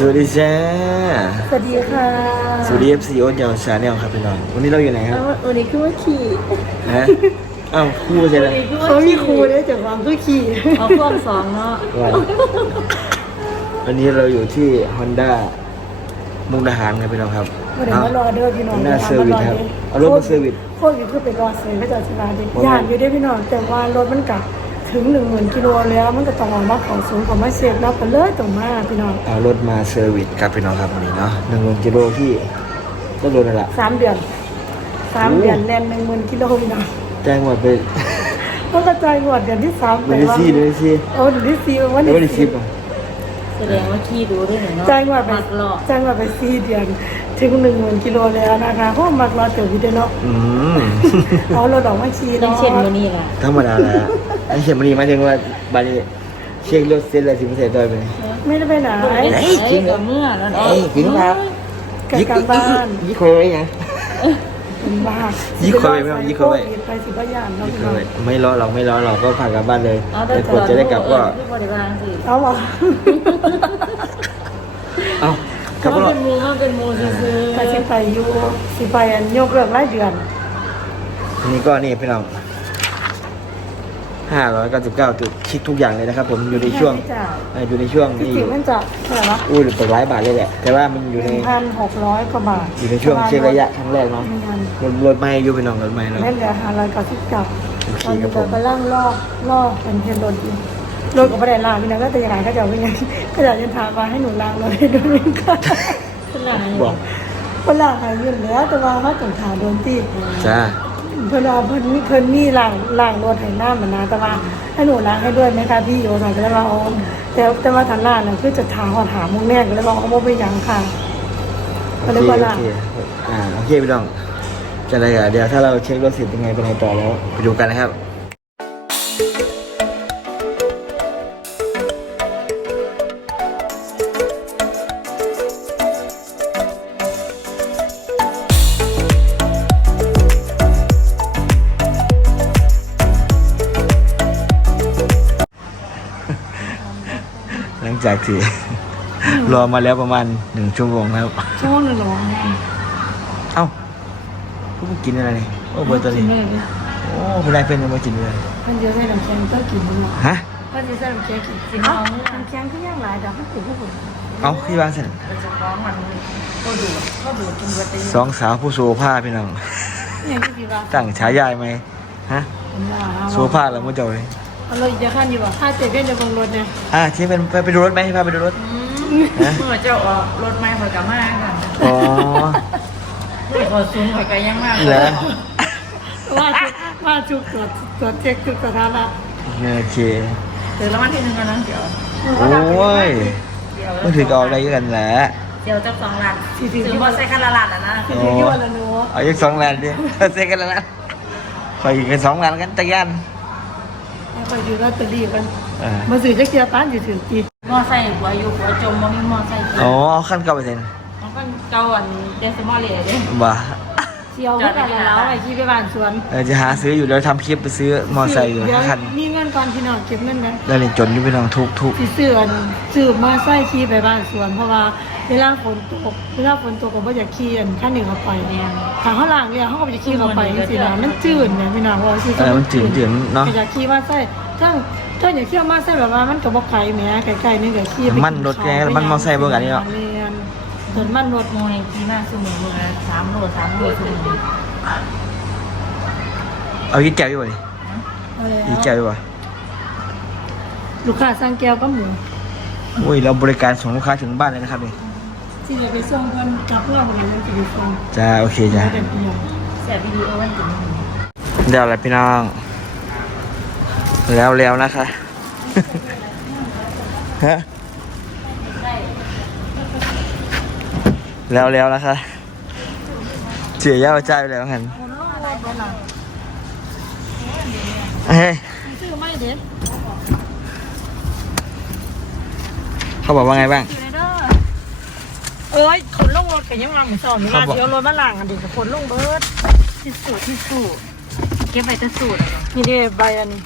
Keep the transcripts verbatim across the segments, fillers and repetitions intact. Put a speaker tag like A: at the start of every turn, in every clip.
A: วัสดีจ้า
B: สวัสดีค่ะ
A: สวัสดีเอฟซีโอ๊ตยาวชาแนลครับพี่น้องวันนี้เราอยู่ไหนครับ
B: วันนี้คือว่าขี่
A: ฮะอ้าวคู่ใช่ไหม
B: เขามีครูได้จากความคือขี่เอาพ่วงสองเนาะ
A: วันนี้เราอยู่ที่ Honda มุกดาหารครับพี่น้องครับ
B: วันนี้มารอเด้อพี่น้อง
A: หน้าเซอร์วิสครับเอารถมาเซอร์วิส
B: โคตรคือเป็นรอเซอร์วิสจราจรดิย่านอยู่ได้พี่น้องแต่ว่ารถมันกลับถึงหนึ่งหมื่นกิโลแล้วมันก็ต้องออกมาเขาสูงกว่ามาเซฟแล้วก็เลยตรงมาพี่น้อง
A: เอารถมาเซอร์วิสครับพี่น้องครับวันนี้เนาะหนึ่งหมื่นกิโลที่ก็โดนอะไร
B: สามเดือนสามเดือนแน่นหนึ่งหมื่นกิโลพี่น้อง
A: แจ้งหมดไป
B: ต้องกระจายหมดเดือนที่สาม
A: ไปว่าเดือนที่สี่เดือนที่สี่
B: โอ้เดือนที่สี่วัน
A: ที่สี่
C: แสดงว่าขี้ดูด้วยเนาะ
B: จ้างว่าไปจ้างว่าไปสี่เดือนถึงหนึ่งหมื่นกิโลแล้วนะคะเพราะมักรอเติมวิดีโอ
A: อืม
B: เอาเราดอกไม้ชี
C: ต้องเช็ดมันนี่แหละ
A: ธรรมดาแล้วไอ้เช็ดมันนี่หมายถึงว่าบัตรเช็ครถเซ็นอะไรสิบเปอร์เซ็นต์ด้วยไป
B: ไม่ได้ไปไหน
C: เฮ้ยจริงกับเมื่อแล้วเนาะ
A: จริงครับ
B: กับการบ้าน
A: ยี่คอยไว้ไง
B: เป็นบ้า
A: ยี่คอยไว้ไม่ยี่คอยไว้
B: ไปสิบ้ายานเรา
A: ไม่ล้อเราไม่ล้อเราก็ผ่านกลับบ้านเลยแต่กดจะได้กลับก็
B: เอาหรอ
A: เอา
C: กลับเป็นมูก็เป็นมูซื้อ
B: ไปสิไปอยู่สิไปอันยกเลิกรายเดือน
A: นี่ก็นี่พี่น้องห้าร้อยเก้าสิบเก้าจุดคลิกทุกอย่างเลยนะครับผมอยู่ในช่วงอยู่ในช่วง
B: นี้มันจะเท่าไหร่วะ
A: อุ้ยเป็นร้อยบาทเลยแหละแต่ว่ามันอยู่ใน
B: พันหกร้อยกว่าบาท
A: อยู่ในช่วงเช็คระยะครั้งแรกเนาะรถรถไม่อยู่พี่น้องรถไม่เนาะ
B: นั่นเหลือห้าร้อยเก้าสิบเก้าตอนนี้เราก็ล่างลอกลอกเป็นเทนรถอยู่รถกับประเด็นล่างพี่น้องก็จะยังไงก็จะเป็นยังก็จะยันถามมาให้หนูล่างเลยดูนี่ก็
A: บอก
B: คนล่างหายยืนแล้วแต่ว่าเขาต้องถามโดนตี
A: จ้า
B: เพิ่นเอาเพิ่นมีเพิ่นมีล่างล่างรถให้หน้ามันนะแต่ว่าให้หนูล้างให้ด้วยไหมคะพี่โยนก็เลยว่าอ๋อแต่แต่ว่าทันล่างน่ะคือจะถามหอถามมุ้งแน่ก็เลยบอกเขาบ่ไปยังค่ะก็เลยว่าล่าง
A: อ่าโอเคพี่น้องจะอะไรอ่ะเดี๋ยวถ้าเราเช็ครถเสร็จยังไงเป็นไงต่อแล้วไปดูกันนะครับหลังจากที่รอมาแล้วประมาณหนึ่งชั่วโมงครับ
B: ชั่วโมงหนึ่งหรอ
A: เอ้าพวกมึงกินอะไรนี่โอ้เบอร์ตัวนี้โอ้ไม่ได้เป็นยังไม่กินเลย
B: มันเยอะให้น้ำแข็งก็กินมั้ง
A: ฮะ
B: ก็จะใส่น้ำแข็งกินสิน้องน้ำแข็งก็ย่างหลายแต่ถ้ากินพวกผม
A: เอ้าพี่วางเสร็จ
C: ก็ดูก็ดูกินเบอร์ตี
A: สองสาวผู้โซภาพี่น้องตั้งฉายาไหมฮะโซภาแล้วมึงเจ้าเลย
B: เราจะขั้นอยู่ป่ะถ้าเจ็บก็จะบังรถเนี่ย
A: อ่าที่เป็นไปไปดูรถไหมพาไปดูรถ
C: เมื่อเจ้าออกรถไม่หอยกับมากค่ะ
A: อ๋อ
C: ไม่ขอซุ้มหอยกับยังมาก
A: เลย
B: ว่าว่าจุกตรวจตรวจเช็คจุกสถานะ
A: โอเค
C: เดี๋ยวละวันที่หนึ่งกันนะเดี๋ยว
A: โอ้ยมึงถือกองอะไรกันแหละ
C: เดี๋ยวจะสองล้านซื้อบอลใส่กันละล้านอ่ะนะ
B: ถือยี่วันละหนู
A: เอาอีกสองล้านดิใส่กันละล้านคอยกันสองล้านกันตะยัน
B: ไปดูลอตเตอรี่กันมาสื่อจะเกียร์ต้านอยู่ถึงปี
C: มอไซค์หัวอยู่หัวจมมอมีมอไซค์
A: อ๋อขั้นเก้าเปอร์เซ็นต์
C: ขั้นเก้าอันเดซิมอลเลยเด้
A: บ้า
B: เชียวกันแล้วไอ้ที่ไปบ้านสวน
A: เออจะหาซื้ออยู่แล้วทำคลิปไปซื้อมอไซค์อยู่คัน
B: มีเงินก่อนพี่น้องเก็บเงินไหม
A: แล้วนี่จนอยู่พี่น้องทุกทุก
B: ที่ซื้อซื้อมอไซค์ขี่ไปบ้านสวนเพราะว่าเวลาฝนตกเวลาฝนตกก็ไม่อยากขี่กันขั้นหนึ่งเขาไปเนี่ยขาข้างหลังเนี่ยเขาก็จะขี่เขาไปสินะมันจืดเนี่ยพี่น้องว่า
A: ที่มันจืดจืดเนาะ
B: อยากขี่มอไซค์ถ้าถ้าอยากขี่มอไซค์แบบว่ามันกับบ่ไกลแหมไกลๆนี่ก็ขี่
A: มันรถแกมันมอไซค์เบื่อกันนี่เนาะ
B: ส่วนมันรถ
C: มวยขี่มาสมุนเลยสามโลสามโลสมุน
A: เอายี่แก้วอยู่บ่ดิยี่แก้วอยู่บ่
B: ลูกค้าสั่งแก้วก็หมู
A: โอ้ยเราบริการส่งลูกค้าถึงบ้านเลยนะครับนี่
B: ที่จะไปส่งคนกับเพื่อนคนนั้นจะไปส่ง
A: จ้าโอเคจ้า
C: แสบวิดีโอวันถึง
A: เดี๋ยวอะไรพี่น้องแล้วแล้วนะคะฮะแล้วแล้วนะคะเจี๋ยย่าใจไปแล้วเห็นเฮ้ยเขาบอกว่าไงบ้าง
B: เอ้ยขนลงรถกันยังมาเหมือนสอนมาเดี๋ยวรถมาหลังอ่ะดิขนลงเบิร์ดที่สูดที่สูด
C: เก็บใบตะสูด
B: นี่ดิใบอันนี้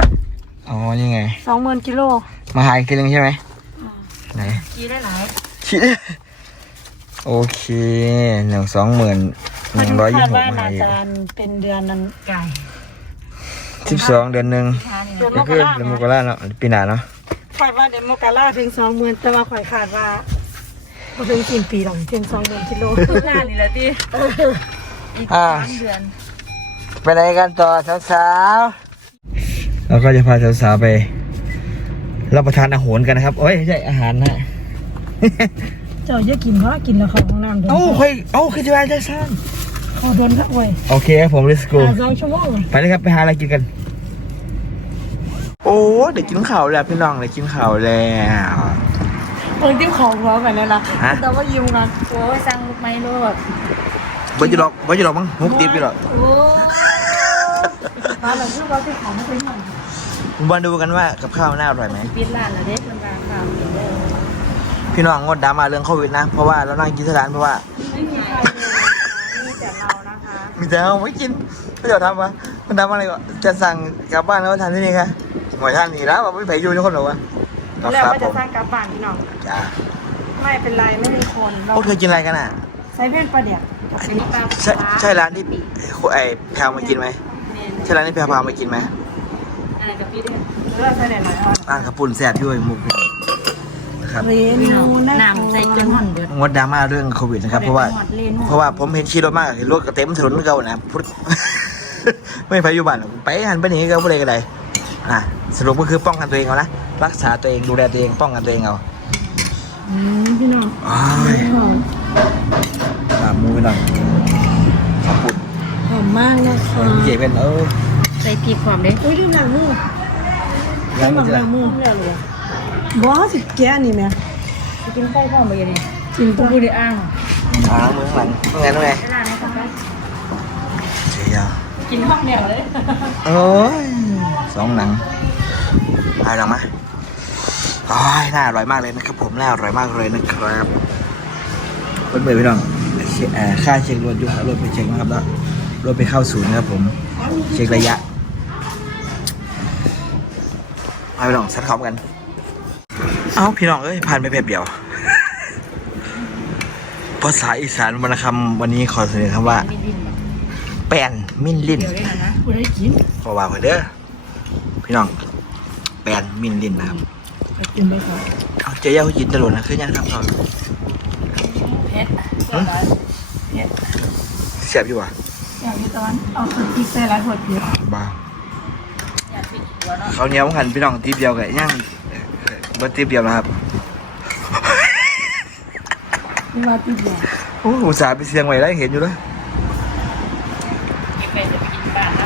A: อ๋อยังไง
B: สองหมื่นกิโล
A: มาหายกินนึงใช่ไหมไหน
C: ขี่ได้หลาย
A: ชชิโอเคหนึ่งสองหมื่นหนึ่งร้อยยี่สิบหก
B: คาดว่า
A: มา
B: อา
A: อีก
B: จารย์เป็นเดือนนั้น
C: ไก่
A: สิบสองเดือนหนึ่ง
C: ทานนี่
B: เดือนม
A: ก็
B: ก
A: คือ
B: รา
A: เดือนมกราเนาะปีหน้าเนาะ
B: คาดว่าเดือนมกราถึงสองหมื่นแต่ว่าข่อยคาดว่าบ่ถึงสิ้นปีหรอกถึงสองหมื่นกิโล
C: หน้านี่แหละที่อีกสามเดือน
A: ไปไหนกันต่อสาวๆเราก็จะพาสาวๆไปรับประทานอาหารกันนะครับโอ้ยไม่ใช่อาหารนะ
B: เจ้าอย่ากินเพราะกินแล้วเข้าห้องน้ำเดิน
A: เอ้าค่อยเอ้าคือจะไปได้ซ่าน
B: เข้าโดนครับเว้ย
A: โอเคครับผม let's go
B: หาสองชั่วโมง
A: ไปเลยครับไปหาอะไรกินกัน โอ้เดี๋ยวกินข้าวแล้วพี่น้องเดี๋ยวกินข้าวแล้ว
B: เพิ่งที่ของร้องกันแล้วล่ะ
A: ฮะ
B: แต่ว่ายิ้มกัน
C: โอ้ยสั่งลูกไม้โลด
A: บ่จะหรอกบ่จะหรอกมั้งมุกติบอยู่หรอก
B: โอ้ร้านหลังที่ว่าที่ของไม่เป็นหยัง
A: มาดูกันว่ากับข้าวน่าอร่อยไหม
C: ปิดร้านแล้วเด้คนร้านข้าวกินเลย
A: พี่น้องงดดราม่าเรื่องโควิดนะเพราะว่าเรานั่งกินที่ร้านเพราะว่า
B: ไม่มีใครเลยมีแต่เรานะคะ
A: มีแต่เราไม่กินไม่เดี๋ยวทำวะมันทำอะไรก็จะสั่งกลับบ้านแล้วทานที่นี่ค่ะหมวยทานหนีแล้วแบบไม่ไปอยู่ทุกคนหรอวะ
B: แล้ว
A: ครับ
B: ก็
A: ผ
B: จะ
A: ม
B: สร้างกระป๋านพี่น้อง
A: จ้า
B: ไม่เป็นไรไม่มีคนเรา
A: พวกเธอกินอะไรกันอ่ะ
B: ใช้เพ่นปลาเดียก
C: อันนี้ปลา
A: ใช่ใช่ร้านที่ไอ้แพรวมากินไหม
C: เมน
A: ใช่ร้านที่แพรวพามากินไหม
C: อะไรกับพี่เด้อ
B: เลือดใส่ไหนหน่อยอ่อน
A: ร้านขับปุ่นแซ่บด้วยมุกนะครับ
B: เรนูนะ
C: น้ำใส่จนห่อนเบิด
A: งดดราม่าเรื่องโควิดนะครับเพราะว่า
C: หอดเลน
A: เพราะว่าผมเห็นชีรถมากเห็นรถก็เต็มถนนเก่านะพุทธ ไม่ไปอยู่บ้านหรอกไปหันไปหนีก็ไม่ได้กันเลยอ่ะสรุปก็คือป้องกันตัวเองเอานะรักษาตัวเองดูแลตัวเองป้องกันตัวเองเอา
B: อืมพี่น้อง
A: อ้ายตามมูไปหน่อยขอบคุณ
B: หอมมากนะคะ
A: เจ๊เป็นเออ
C: ใส่พริกความเด้
B: อุ้ยดูหนังมือ
A: ยัง
B: หนั
A: ไม่
B: ง
A: เจ
B: ห
A: อ
B: นังมือ
C: เลือดหลวง
B: บอสสิแกนี่แม่
C: จะกินไส้พ่อมาอย่างนี้
B: กิน
C: กู
B: ตัว
C: พูดได้อ้าง
A: อ่ามือข้างหลังตรงไงตรงไง
C: เวลาไหนครับ
A: เจีย
C: กินห้องเดียวเลย
A: โอ้ยสองหนังไปหนังมาโอ้ยน่าอร่อยมากเลยนะครับผมน่าอร่อยมากเลยนะครับเพื่อนๆพี่น้องเอ่อค่าเช็ครถอยู่รถไปเช็คนะครับแล้วรถไปเข้าศูนย์นะครับผมเช็คระยะไปพี่น้องซัดคอมกันเอ้าพี่น้องเอ้ยผ่านไปแป๊บเดียวภาษาอีสานวรรณคำวันนี้ขอเสนอคำว่า
C: มีดินแบบ
A: แป้นมินลิน
C: เดียวได้นะ
B: กูได้กิน
A: ขอว่าเพื่อนเด้อพี่น้องแป้นมินลินนะครับ
B: ไปกินไปก่อน
A: เอาเจ๊ยาเขายินตลอดนะคือยังครับเขา
C: เผ็ดเผ็ด
A: เสียบอยู่วะ
B: อย่างนี้ตอนเอาคนพริกใส่ร้านหัวเปียก
A: บ้า
C: อยากปิดหัวเนาะ
A: เขาวเหนียวหันพี่น้องทีเดียวกับย่างเบิร์ทีเดียวนะครับ
B: นี่ว่าติดอยู่
A: โอ้อุตส่าห์ไปเสียงไว้ได้เห็นอยู่เลย
C: กินไปจะไปกินบ้าน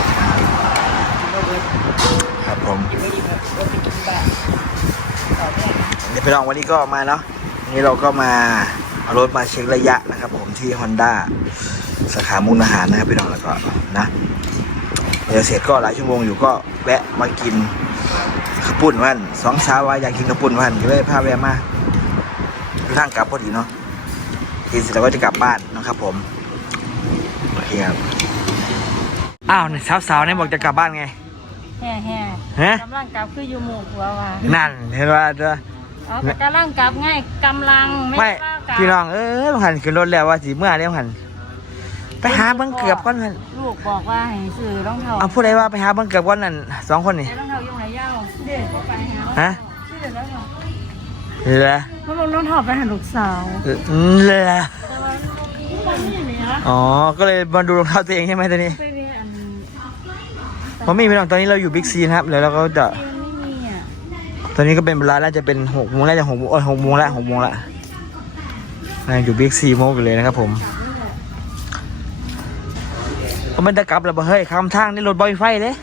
C: นะครับ
A: ผม
C: กินไม่อิ่มแบบก็ไปกินบ้านต่อแม่
A: เดี๋ยวพี่น้องวันนี้ก็มาเนาะวันนี้เราก็มาเอารถมาเช็คระยะนะครับ ผมที่ Honda สาขามุกดาหารนะครับพี่น้องแล้วก็นะเดี๋ยวเสร็จก็หลายชั่วโมงอยู่ก็แวะมากินข้าวปุ้นวันสองสาวว่าอยากกินข้าวปุ้นวันก็เลยพาแวะมาทางกลับพอดีเนาะกินเสร็จแล้วก็จะกลับบ้านนะครับผมโอเคครับอ้าวสาวๆเนี่ยบอกจะกลับบ้านไง
C: แห่แห่
A: ฮะ
C: กำลังกลับคืออยู่หมู่หัวว่า
A: นั่นเห็นว่าเด้อ
C: อ๋อแต่กำลังกลับง่ายกำลังไม่
A: ไม่
C: ว่ากลับ
A: พี่น้องเอ้ยหันขึ้นรถแล้วว่าสีเมื่อเรียวหันไปหาเบิ้งเกือบก้อนหัน
C: ลูกบอกว่าให้ซื้อรองเท้า
A: เอาพูดได้ว่าไปหาเบิ้งเกือบก้อนนั่นสองคนนี่
C: ไอ้รองเท้ายุ่งไหนยาวเด็กก็ไปหา
A: ฮะ
C: ชื่อเด็กแล้วเหรอ
A: เหลือ
B: เพราะว่าน้องถอดไปหาลูกสาว
A: เหลือ
C: แต่ว่ามันไม่อย่างนี้นะ
A: อ๋อก็เลยมาดูรองเท้าตัวเองใช่ไหมตอนนี้
C: ไปเรียน
A: ผมมีพี่น้องตอนนี้เราอยู่บิ๊กซีนะครับแล้วเราก็จะ
C: ไม่มีอ่ะ
A: ตอนนี้ก็เป็นเวลาน่าจะเป็นหกโมงน่าจะหกโมงเออหกโมงละหกโมงละยังอยู่บิ๊กซีโมกันเลยนะครับผมก็มันจะกลับแล้วบ่เฮ้ยคำทางนี่รถบอยไฟเลย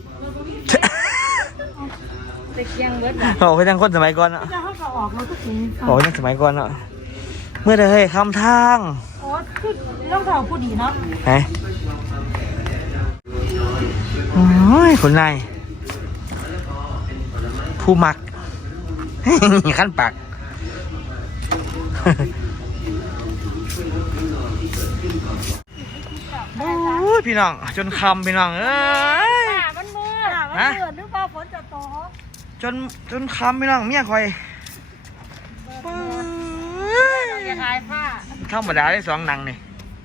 C: ตะเกียงเบิดอ่ะ
A: โอ้ยทั้งคนสมัยก่อนอะ
B: จะให้เขาออกเราก็กิน
A: โอ้ยทั้งสมัยก่อนอะเมื่อใดเฮ้ยคำทาง
B: โอ้คือน้องถอดผู้ดีเนาะ
A: ไหนโอ้ยคนนายผู้มัก ขั้นปาก โอ้ยพี่น้องจนคำพี่น้องเอ้ย
C: มันมืด
A: ฮะ
B: เกิดหรือเปล่าฝนจะตก
A: จนจนคำพี่น้องเมียคอยปื๊
C: จะขายผ้า
A: ธรรมดาได้สองหนังนี่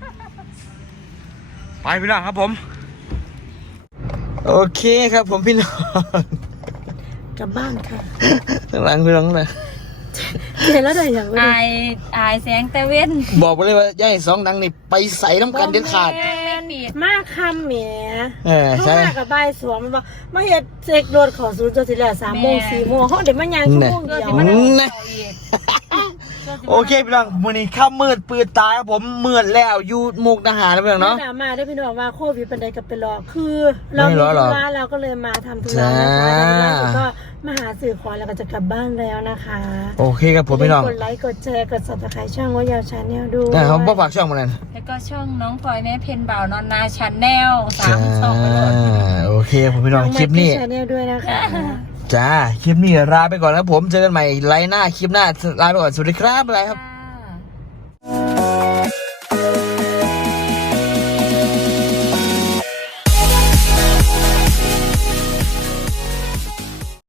A: ไปพี่น้องครับผม โอเคครับผมพี่น้อง
B: กลับบ้านค่ะ
A: ข้างหลังพี่น้องนะ
B: เห็นแล้วได้อย่างไร
C: อายอายแสงตะเว้น
A: บอกไปเลยว่าย่าให้สองหนังนี่ไปใส่น้ำกันเด็ดขาด
C: ไม่ปิด
B: มากคำแหม
A: เออ
B: เขา
A: ใช่
B: มากับใบายสวมมันบอกมาเห็ดเสกรถเขอศูนย์จนสิแล้วสามโมงสี่โมงเขาเดี๋ยวมันยังชั่วโมง
C: เพื่อ
B: เดียว
C: ที่มัน
A: อื
C: เอา
A: มนะ
C: อีก
A: โอเคพี่น้องมื้อนี้ข้ามมืดปืดตายครับผมมืดแล้วอยู่มุกดาหารนะพี่น้อง
B: เนาะ
A: เนาะ
B: มาได้พี่น้องว่าโควิดเป็นใดกับเป็นรอคือ เรา
A: ไม่
B: มี
A: รอหร
B: ธุ
A: อก
B: ระเราก็เลยมาทำธุระนะคะ
A: จ้า
B: ทำธุระแล้วก็มาหาสื่อขอแล้วก็จะกลับบ้านแล้วนะคะ
A: โอเคครับผมพี่น้อง
B: กดไลค์กดแชร์กด ซับสไครบ์ช่องว่ายาวชาแนลด้วย
A: แต่เขาบ่ฝากช่องมาเลย
C: แล้วก็ช่องน้องพลอยแม่เพนบ่าวนอนนาชาแนลสา
A: จ้าม
C: ช่องไปเลย
A: โอเคผมพี่น้องคลิปนี้
B: ชาแนลด้วยนะคะ
A: จ้าคลิปนี้ลาไปก่อนนะครับผมเจอกันใหม่ไลน์หน้าคลิปหน้าลาไปก่อนสวัสดีครับบ๊ายบายครับ
C: ค่ะ